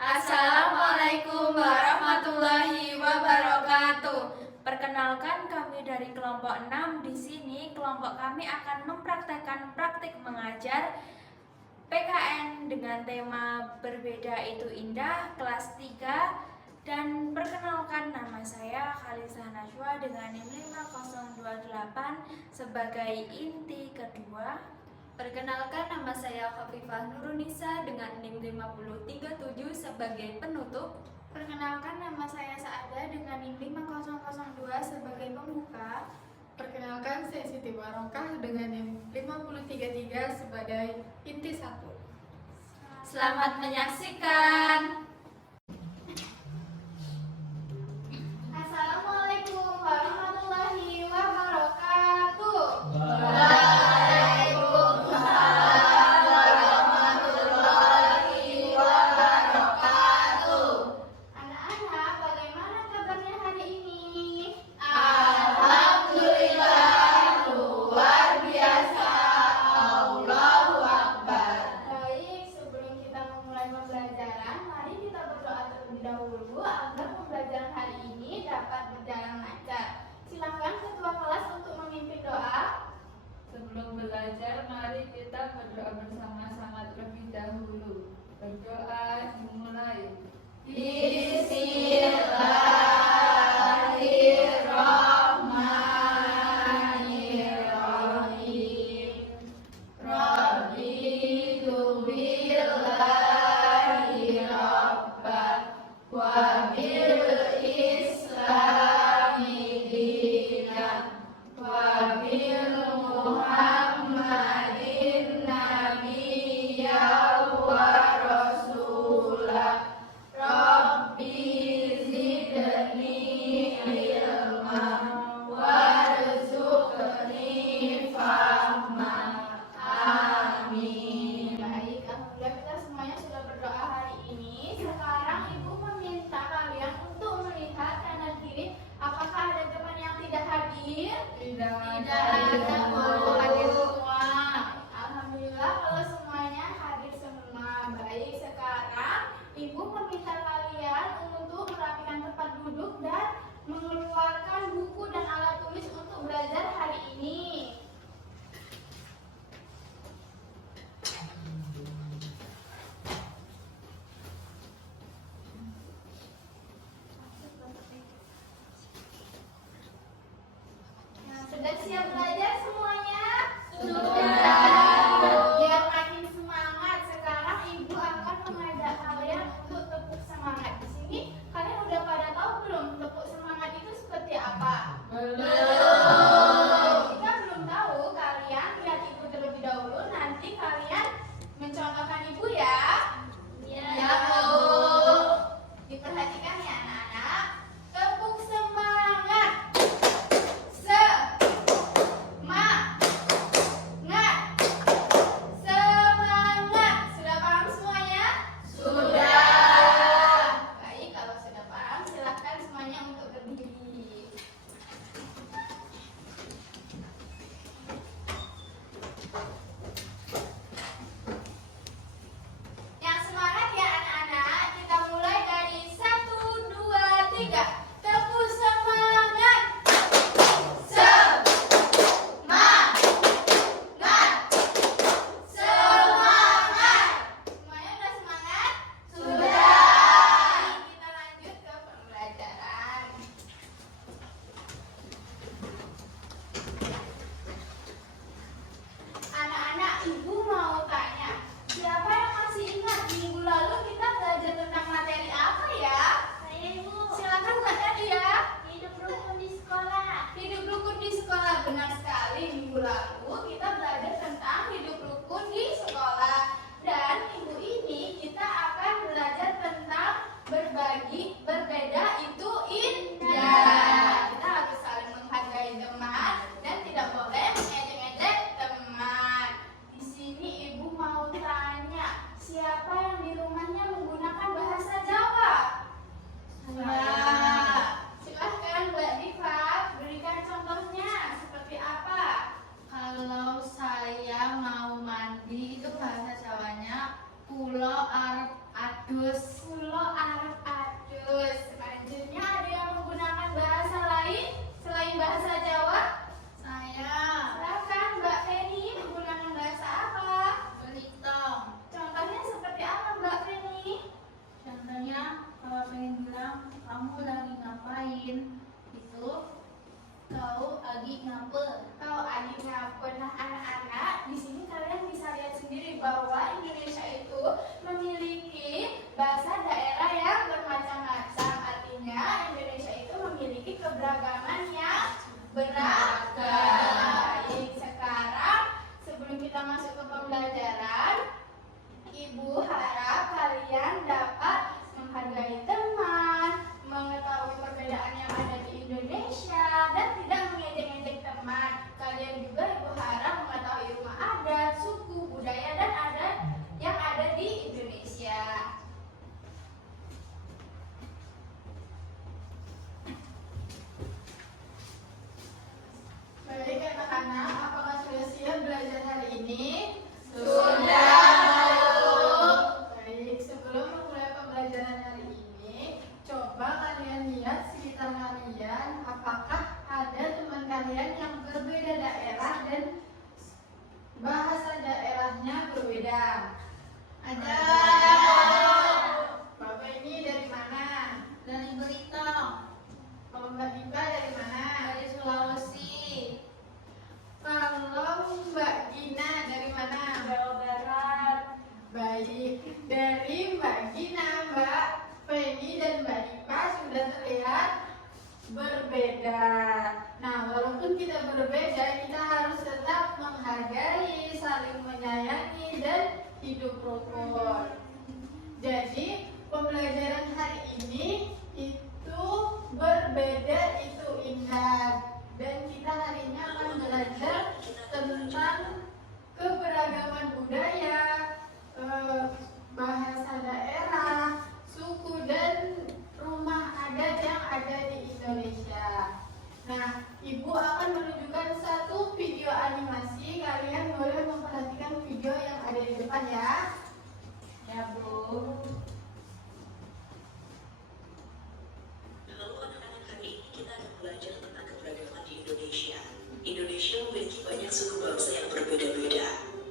Assalamualaikum warahmatullahi wabarakatuh. Perkenalkan, kami dari kelompok 6. Di sini kelompok kami akan mempraktekkan praktik mengajar PKN dengan tema Berbeda Itu Indah kelas 3. Dan perkenalkan, nama saya Khalisa Najwa dengan NIM 5028 sebagai inti kedua. Perkenalkan, nama saya Khafifah Nurunisa dengan NIM 5037 sebagai penutup. Perkenalkan, nama saya Saada dengan NIM 5002 sebagai pembuka. Perkenalkan, saya Siti Barokah dengan NIM 5033 sebagai inti 1. Selamat menyaksikan. Assalamualaikum warahmatullahi wabarakatuh. Anak-anak, bagaimana kabarnya hari ini? Alhamdulillah, luar biasa. Allahu Akbar. Baik, sebelum kita memulai pembelajaran, mari kita berdoa terlebih dahulu agar pembelajaran hari ini dapat berjalan lancar. Silakan ketua kelas untuk memimpin doa. Sebelum belajar, mari kita berdoa bersama-sama terlebih dahulu. Berdoa dimulai. Bismillahirrahmanirrahim. Rabbi billahi rabbak wa bil islami dinan wa bil muhammadin nabiyya wa rasulah. Rabbi zidni ilma warzuqni fahma. Amin. Baik, alhamdulillah kita semuanya sudah berdoa hari ini. Sekarang Ibu meminta kalian untuk melihat kanan kiri. Apakah ada teman yang tidak hadir? Tidak Ada, Bu. Hadir semua. Alhamdulillah kalau semuanya hadir semua. Baik, sekarang Ibu meminta kalian untuk merapikan tempat duduk dan mengeluarkan buku dan alat tulis untuk belajar hari ini. Nah, sudah siap belajar semuanya? Biar makin semangat, sekarang Ibu akan mengajak kalian untuk tepuk semangat. Di sini kalian udah pada tahu belum tepuk semangat itu seperti apa? Jika belum tahu, kalian lihat Ibu terlebih dahulu. Nanti kalian mencontohkan Ibu ya. Ya, Bu. Diperhatikan ya anak-anak. Tepuk semangat. adus. Kulo arep adus. Selanjutnya ada yang menggunakan bahasa lain selain bahasa Jawa? Saya Silakan Mbak Feni, menggunakan bahasa apa? Belitong. Contohnya seperti apa Mbak Feni? Contohnya kalau pengen bilang kamu lagi ngapain, itu kau lagi ngapa. Kalau adik ngapa? Nah anak-anak, di sini kalian bisa lihat sendiri bahwa Indonesia itu memiliki bahasa daerah yang bermacam-macam. Artinya Indonesia itu memiliki keberagaman yang beragam. Baik, sekarang sebelum kita masuk ke pembelajaran, Ibu harap kalian dapat menghargai teman, mengetahui perbedaan yang ada di Indonesia, dan tidak mengejek-ejek teman. Kalian juga Ibu harap mengetahui rumah adat, suku, budaya, dan adat yang ada di Indonesia. Baik anak-anak, apakah sudah siap belajar hari ini? Baik, sebelum memulai pembelajaran hari ini, coba kalian lihat sekitar kalian, apakah ada teman kalian yang berbeda daerah dan bahasa daerahnya berbeda? Ada. Bapak ini dari mana? Dari Belitong. Kalau Mbak Dika dari mana? Dari Sulawesi. Kalau Mbak Gina dari mana? Jawa Barat. Baik, dari Mbak Gina, Mbak Feni dan Mbak Dipa sudah terlihat berbeda. Nah, walaupun kita berbeda, kita harus tetap menghargai, saling menyayangi, dan hidup rukun. Jadi, pembelajaran hari ini itu berbeda, itu indah. Dan kita hari ini akan belajar tentang keberagaman budaya, bahasa daerah, suku, dan rumah adat yang ada di Indonesia. Nah, Ibu akan menunjukkan satu video animasi. Kalian boleh memperhatikan video yang ada di depan ya. Ya, Bu. Halo anak-anak, hari ini kita akan belajar tentang keberagaman di Indonesia. Indonesia memiliki banyak suku bangsa yang berbeda-beda.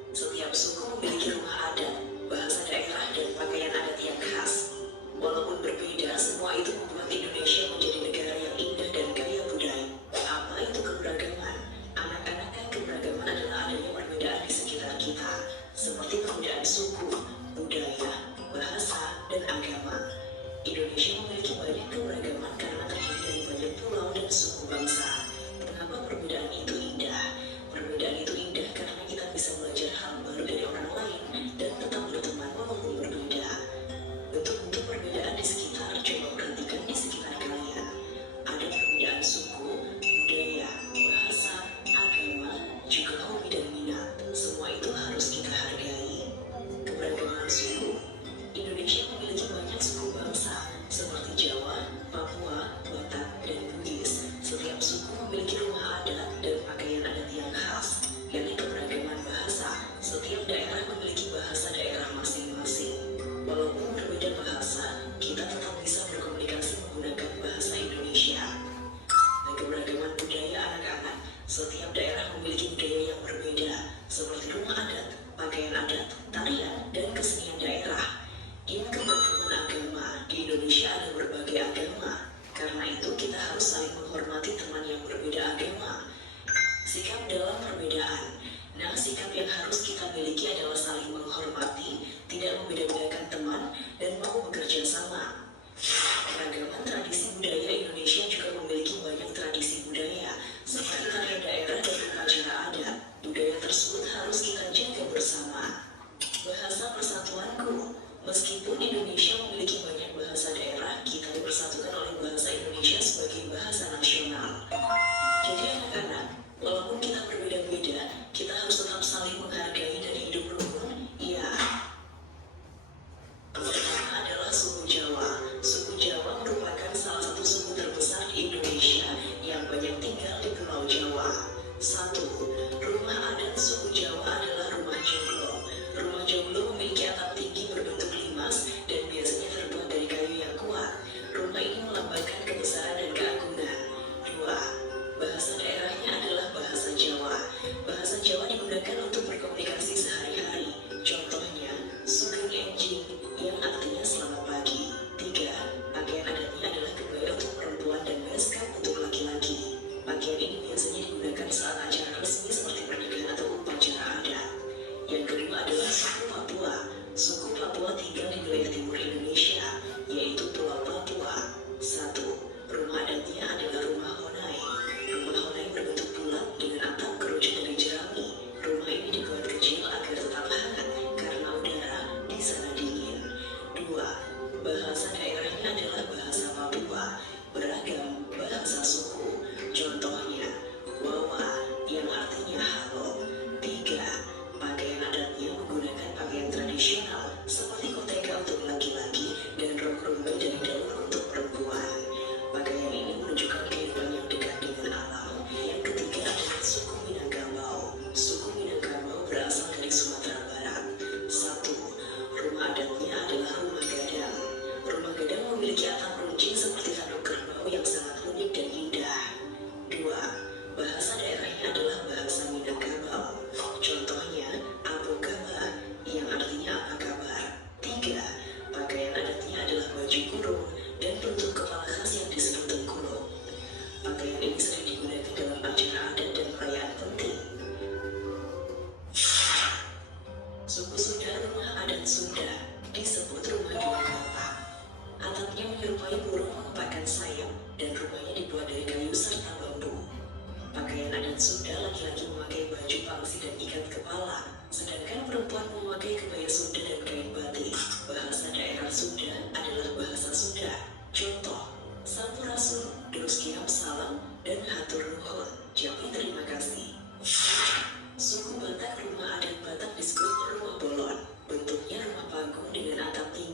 Setiap suku memiliki rumah adat, bahasa daerah, dan pakaian adat yang khas. Walaupun berbeda, semua itu membuat Indonesia menjadi negara yang indah dan kaya budaya. Apa itu keberagaman? Anak-anak, kan keberagaman adalah adanya perbedaan di sekitar kita, seperti perbedaan suku, budaya, bahasa, dan agama. Indonesia memiliki banyak keberagaman karena terdiri dari banyak pulau dan suku bangsa. Mengapa perbedaan itu indah? Perbedaan itu indah karena kita bisa belajar hal baru dari orang lain dan tetap berteman walaupun berbeda. Bentuk-bentuk perbedaan di sekitar, coba perhatikan di sekitar kalian. Ada perbedaan suku, budaya, bahasa, agama, juga hobi dan minat. Semua itu harus kita hargai. Keberagaman suku. Indonesia memiliki banyak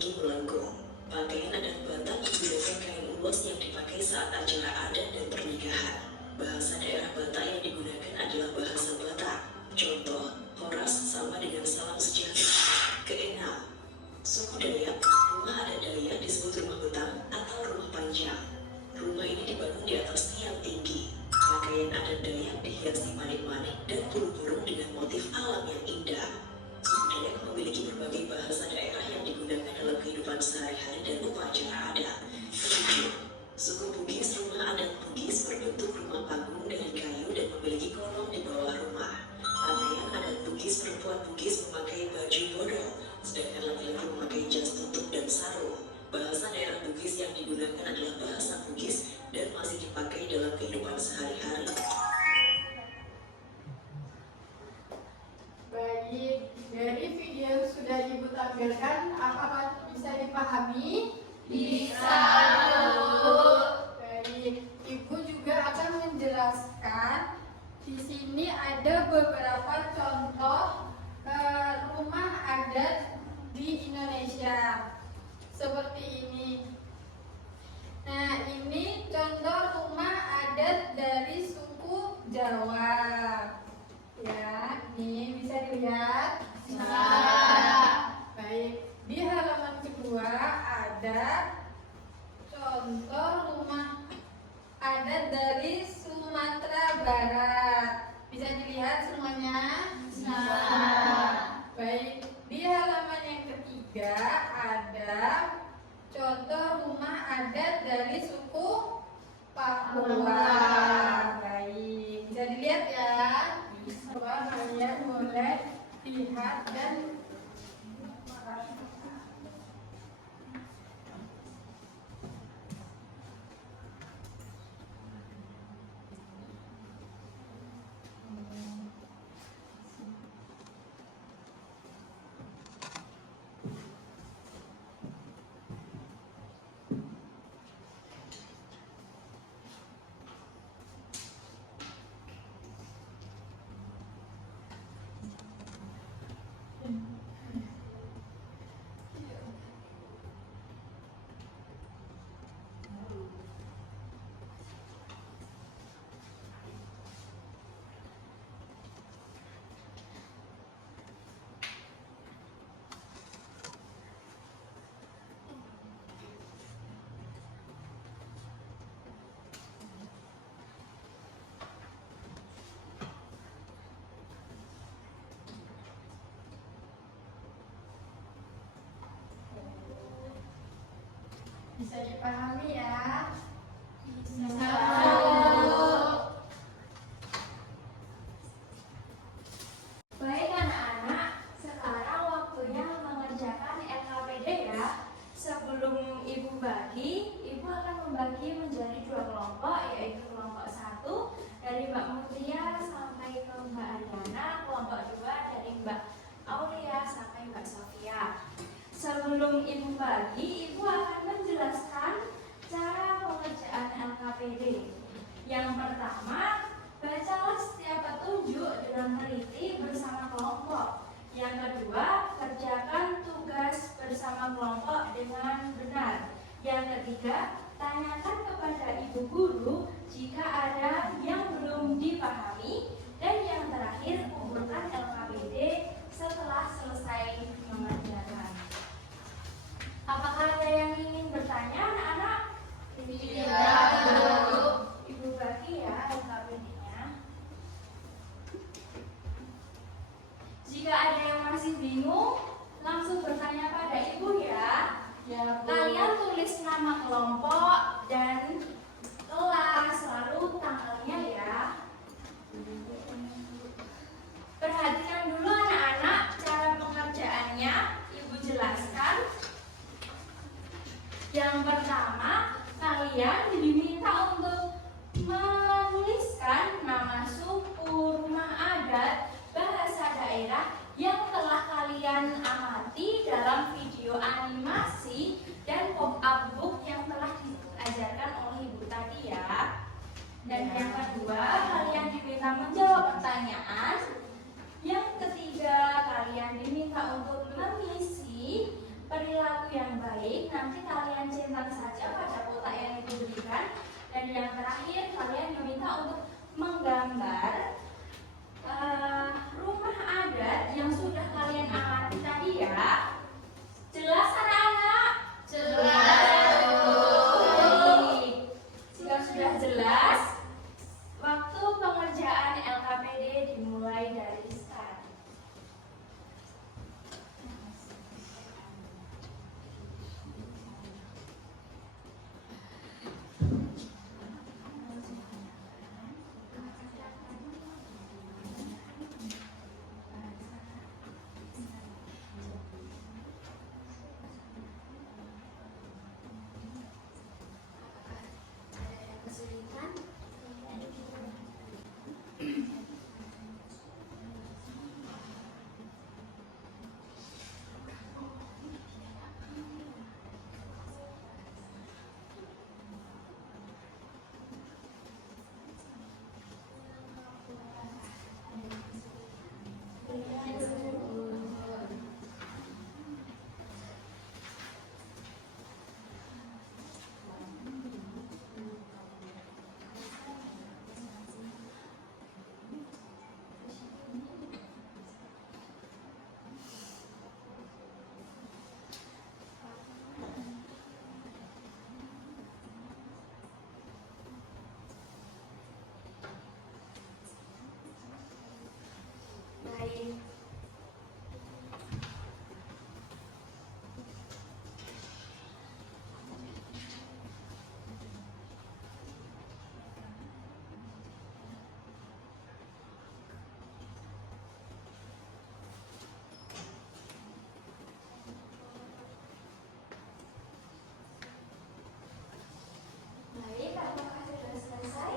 tinggi melengkung. Pakaian adat Batak menggunakan kain ulos yang dipakai saat acara adat dan pernikahan. Bahasa daerah Batak yang digunakan adalah bahasa Batak. Contoh, horas sama dengan salam sejahtera. Keenam, suku Dayak, rumah adat Dayak disebut rumah betang atau rumah panjang. Rumah ini dibangun di atas tiang tinggi. Pakaian adat Dayak dihiasi manik-manik dan burung-burung dengan motif alam yang indah. Suku Dayak memiliki berbagai bahasa daerah yang digunakan dalam kehidupan sehari-hari dan upacara adat. Ketujuh, suku Bugis, rumah adat Bugis berbentuk rumah panggung dari kayu dan memiliki kolong di bawah rumah. Pakaian adat Bugis, perempuan Bugis memakai baju bodol, sedangkan laki-laki memakai jas tutup dan sarung. Bahasa daerah Bugis yang digunakan adalah bahasa Bugis dan masih dipakai dalam kehidupan sehari-hari. Baik, dari video yang sudah Ibu tampilkan, apakah bisa dipahami? Bisa, Bu. Baik, Ibu juga akan menjelaskan. Di sini ada beberapa contoh rumah adat di Indonesia. Seperti ini. Nah, ini contoh rumah adat dari suku Jawa. Ya, ini bisa dilihat. Baik, di halaman kedua ada contoh rumah adat dari Sumatera Barat. Bisa dilihat semuanya? Baik, di halaman yang ketiga ada contoh rumah adat dari suku Papua. Baik, bisa dilihat ya. Coba kalian boleh lihat dan bisa dipahami ya. Baik anak-anak, sekarang waktunya mengerjakan LKPD ya. Sebelum Ibu bagi, Ibu akan membagi menjadi dua kelompok, yaitu kelompok 1 dari Mbak Mutia sampai ke Mbak Ariana, kelompok 2 dari Mbak Aulia sampai Mbak Sofia. Sebelum Ibu bagi, Ibu akan menjelaskan cara pengerjaan LKPD. Yang pertama, bacalah setiap petunjuk dengan teliti bersama kelompok. Yang kedua, kerjakan tugas bersama kelompok dengan benar. Yang ketiga, tanyakan kepada ibu guru jika ada yang belum dipahami. Dan yang terakhir, kumpulkan LKPD setelah selesai mengerjakan. Apakah ada yang ingin bertanya, anak-anak? Tidak, Bu. Ibu bagi ya LKPD-nya. Jika ada yang masih bingung, langsung bertanya pada ibu ya. Ya, Bu. Kalian tulis nama kelompok dan kelas, lalu tanggalnya ya. Perhatikan dulu anak-anak, cara pengerjaannya Ibu jelaskan. Yang pertama, kalian diminta untuk menuliskan nama suku, rumah adat, bahasa daerah yang telah kalian amati dalam video animasi dan pop-up book yang telah diajarkan oleh Ibu tadi ya. Dan yang kedua, kalian diminta menjawab pertanyaan. Yang ketiga, kalian diminta untuk mengisi perilaku yang baik. Nanti kalian centang saja pada kotak yang ibu berikan. Dan yang terakhir kalian diminta untuk menggambar rumah adat yang sudah kalian amati tadi ya. Jelas anak-anak? Jelas, Bu. Baik. Jika sudah jelas, waktu pengerjaan LKPD dimulai dari sekarang. Baik. Baik, apakah sudah selesai?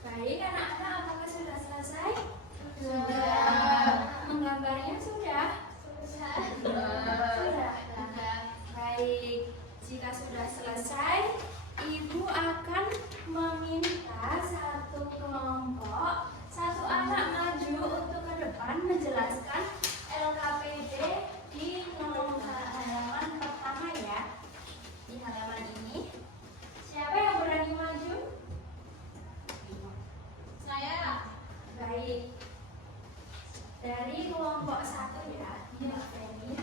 Baik, anak-anak, apakah sudah selesai? Sudah. Menggambarnya sudah? Sudah. Baik, jika sudah selesai, Ibu akan meminta satu kelompok, satu anak maju untuk ke depan menjelaskan LKPD di halaman pertama ya. Di halaman ini. Siapa yang berani maju? dari kelompok 1 ya, Mbak Feni.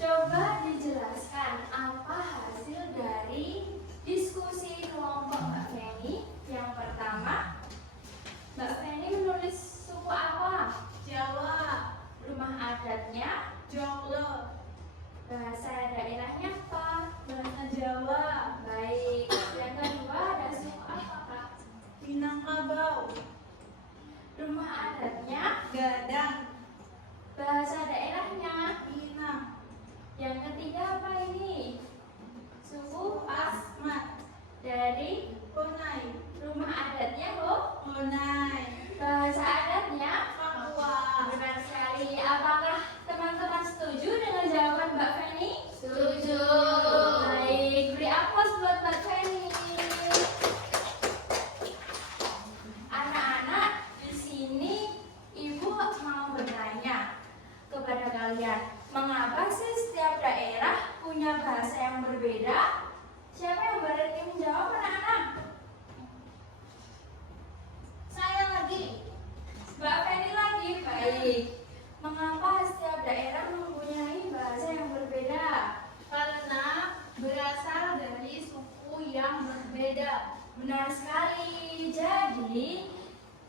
Coba dijelaskan apa hasil dari diskusi kelompok Mbak Feni. Yang pertama, Mbak Feni menulis suku apa? Jawa, Rumah adatnya, Joglo, bahasa daerahnya apa? bahasa Jawa, Baik. Yang kedua ada suku apa, Kak? Minangkabau, Rumah adatnya, Gadang, bahasa daerahnya. Minang, Yang ketiga apa ini? Suku Asmat, dari Honai, rumah adatnya, loh. Honai, Bahasa adatnya. Papua. Benar sekali. Apakah teman-teman setuju dengan jawaban Mbak Feni? Setuju. Baik, beri aplaus buat Mbak Feni. Anak-anak, di sini Ibu mau bertanya kepada kalian, mengapa sih setiap daerah punya bahasa yang berbeda? Siapa yang berani menjawab, anak-anak? Saya lagi. Mbak Feni lagi. Baik. Mengapa setiap daerah mempunyai bahasa yang berbeda? Karena berasal dari suku yang berbeda. Benar sekali. Jadi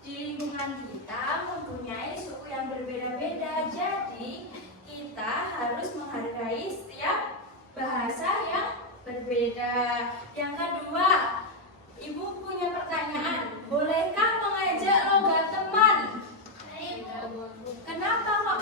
di lingkungan kita mempunyai suku yang berbeda-beda. Jadi kita harus menghargai setiap bahasa yang berbeda. Yang kedua, Ibu punya pertanyaan. Bolehkah mengajak logat teman? Kenapa kok?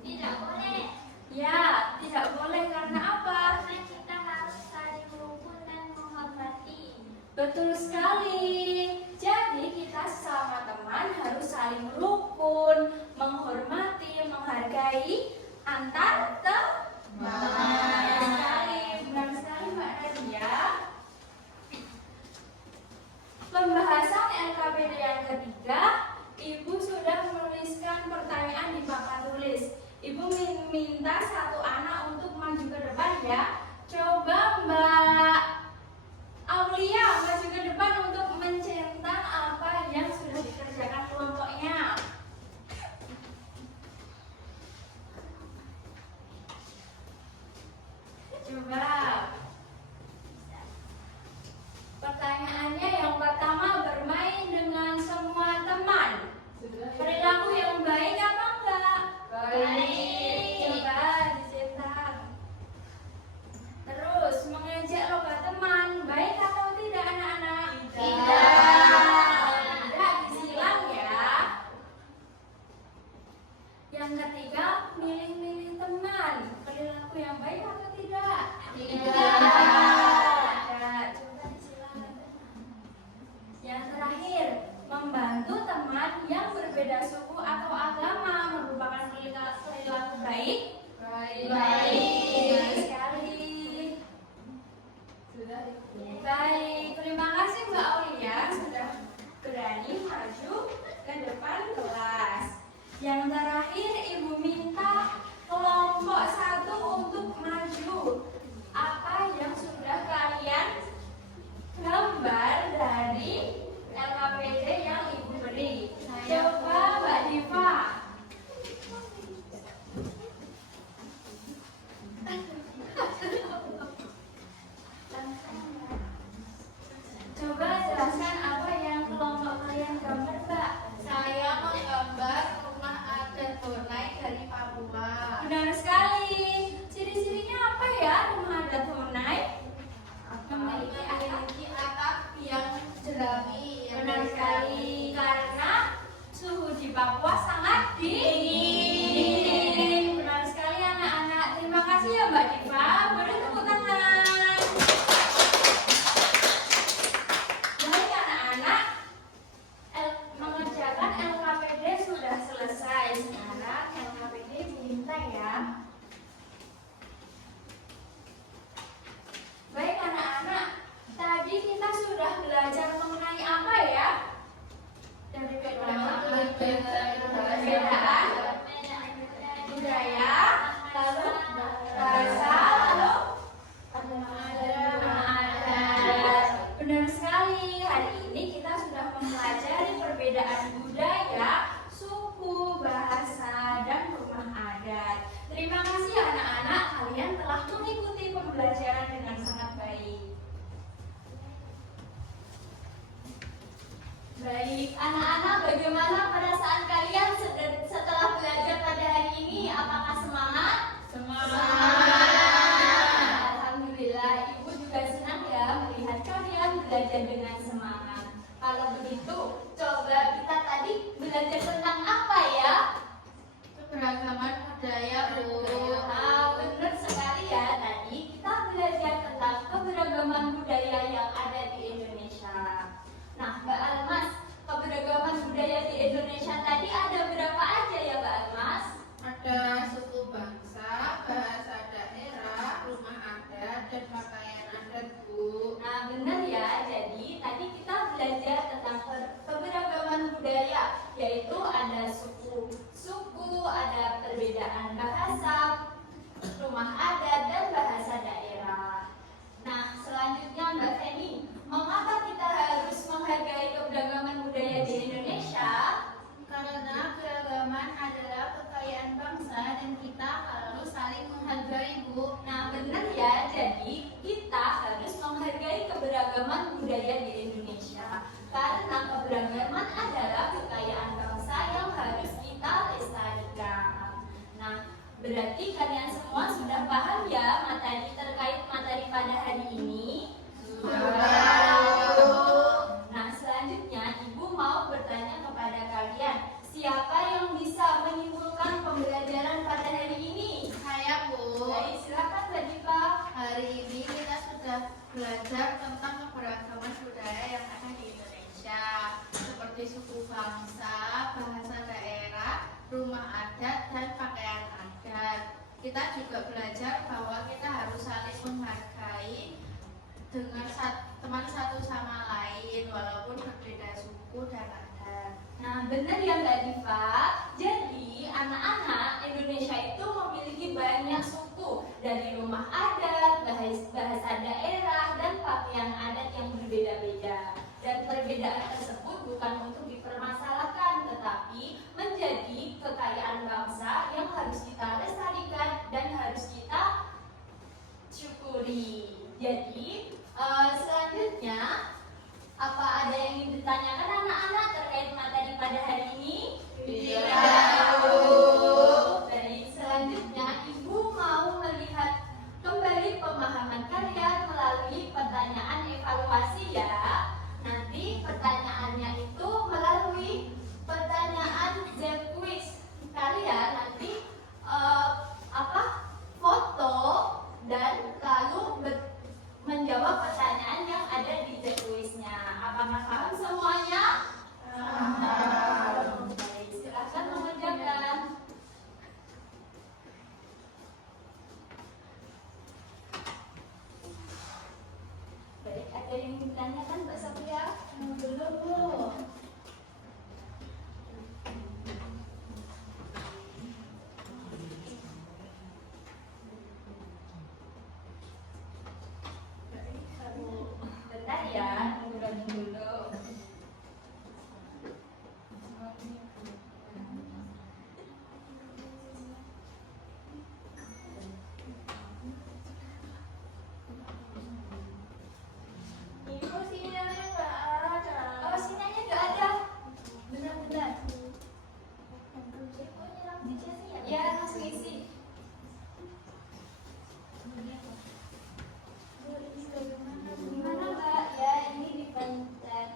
Tidak boleh. Ya, tidak boleh karena apa? Karena kita harus saling rukun dan menghormati. Betul sekali. Jadi kita sesama teman harus saling rukun, menghormati, menghargai antar teman. Benar sekali Mbak Nadia. Pembahasan LKPD yang ketiga, Ibu sudah menuliskan pertanyaan di papan tulis. Ibu minta satu anak untuk maju ke depan ya. Coba Mbak Aulia maju ke depan pembelajaran dengan sangat baik. Baik, anak-anak, bagaimana perasaan kalian setelah belajar pada hari ini? Apakah semangat? Alhamdulillah, Ibu juga senang ya melihat kalian belajar dengan semangat. Kalau begitu, coba kita tadi belajar tentang apa ya? Keberagaman budaya, Bu. Benar sekali ya, tadi kita belajar tentang keberagaman budaya yang ada di Indonesia. Nah, Mbak Almas, keberagaman budaya di Indonesia tadi ada berapa aja ya, Mbak Almas? Ada suku bangsa, bahasa daerah, rumah adat, dan pakaian adat, Bu. Nah, benar ya. Jadi tadi kita belajar tentang keberagaman budaya, yaitu ada suku, ada perbedaan bahasa, rumah adat, dan bahasa daerah. Nah, selanjutnya Mbak Feni, mengapa kita harus menghargai keberagaman budaya di Indonesia? Karena keragaman adalah kekayaan bangsa dan kita harus saling menghargai, Bu. Nah, benar ya. Jadi kita harus menghargai keberagaman budaya di Indonesia. Karena keberagaman adalah kekayaan bangsa yang harus kita lestarikan. Nah, berarti kalian semua sudah paham ya materi terkait materi pada hari ini? Nah, selanjutnya Ibu mau bertanya kepada kalian, siapa yang bisa menyimpulkan pembelajaran pada hari ini? Saya, Bu. Baik, silakan Mbak Diva. Hari ini kita sudah belajar tentang keberagaman budaya yang ada di Indonesia, seperti suku bangsa, bahasa daerah, rumah adat, dan pakaian adat. Kita juga belajar bahwa kita harus saling menghargai dengan teman satu sama lain walaupun berbeda suku dan adat. Nah, benar ya Mbak Diva. Jadi, anak-anak Indonesia itu memiliki banyak suku, dari rumah adat, bahasa daerah, dan pakaian adat yang berbeda-beda. Dan perbedaan tersebut bukan untuk dipermasalahkan, tetapi menjadi kekayaan bangsa yang harus kita lestarikan dan harus kita syukuri. Jadi, selanjutnya, apa ada yang ingin ditanyakan anak-anak terkait materi pada hari ini? Tidak. Baik, selanjutnya Ibu mau melihat kembali pemahaman kalian melalui pertanyaan evaluasi ya. Nanti pertanyaannya itu melalui pertanyaan Z-Quiz. Kalian nanti foto dan lalu menjawab pertanyaan yang ada di Z-Quiz-nya. Apakah paham semuanya? Baik, silakan mengerjakan. Baik, ada yang ingin ditanyakan Mbak Safia? Belum, Bu. Bentar ya, tunggu dulu. Ibu sinyalnya nggak ada. Oh, sinyalnya nggak ada. Benar-benar. Ibu nyiram di sini ya? Ya, langsung isi. Gimana Mbak? Ya, ini dipencet.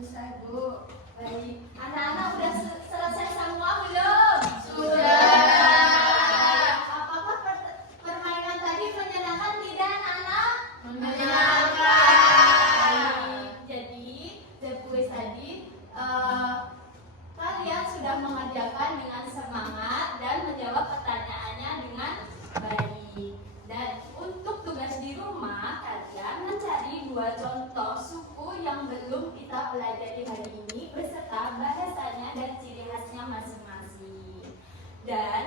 Selesai, Bu. Baik, anak-anak udah selesai semua belum? Sudah. Apakah permainan tadi menyenangkan tidak anak-anak? Menyenangkan. Jadi, kuis tadi kalian sudah mengerjakan dengan semangat dan menjawab pertanyaannya dengan baik. Dan untuk tugas di rumah, kalian mencari 2 contoh suku yang belum kita pelajari hari ini beserta bahasanya dan ciri khasnya masing-masing. Dan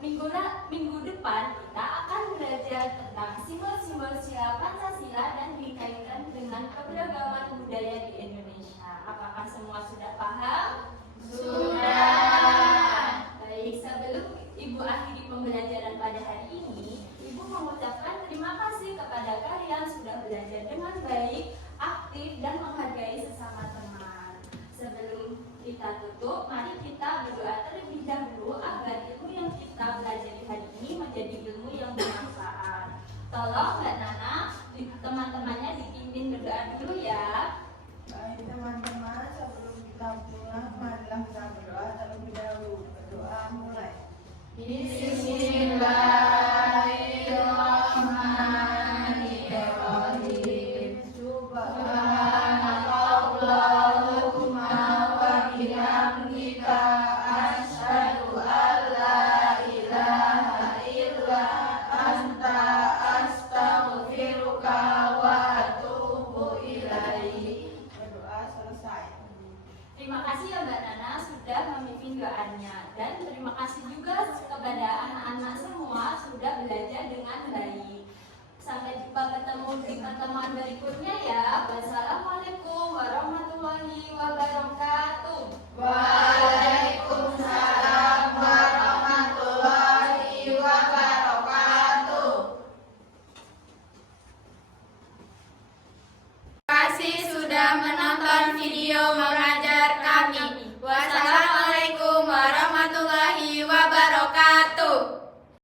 minggu depan kita akan belajar tentang simbol-simbol sila Pancasila dan dikaitkan dengan keberagaman budaya di Indonesia. Apakah semua sudah paham? Sudah. Baik, sebelum Ibu akhiri pembelajaran pada hari ini, Ibu mengucapkan terima kasih kepada kalian sudah belajar dengan baik, aktif, dan menghargai sesama teman. Sebelum kita tutup, mari kita berdoa terlebih dahulu agar ilmu yang kita pelajari hari ini menjadi ilmu yang bermanfaat. Tolong Mbak Nana, teman-temannya dipimpin berdoa dulu ya. Baik teman-teman, sebelum kita pulang, marilah kita berdoa terlebih dahulu. Berdoa mulai. Bismillah.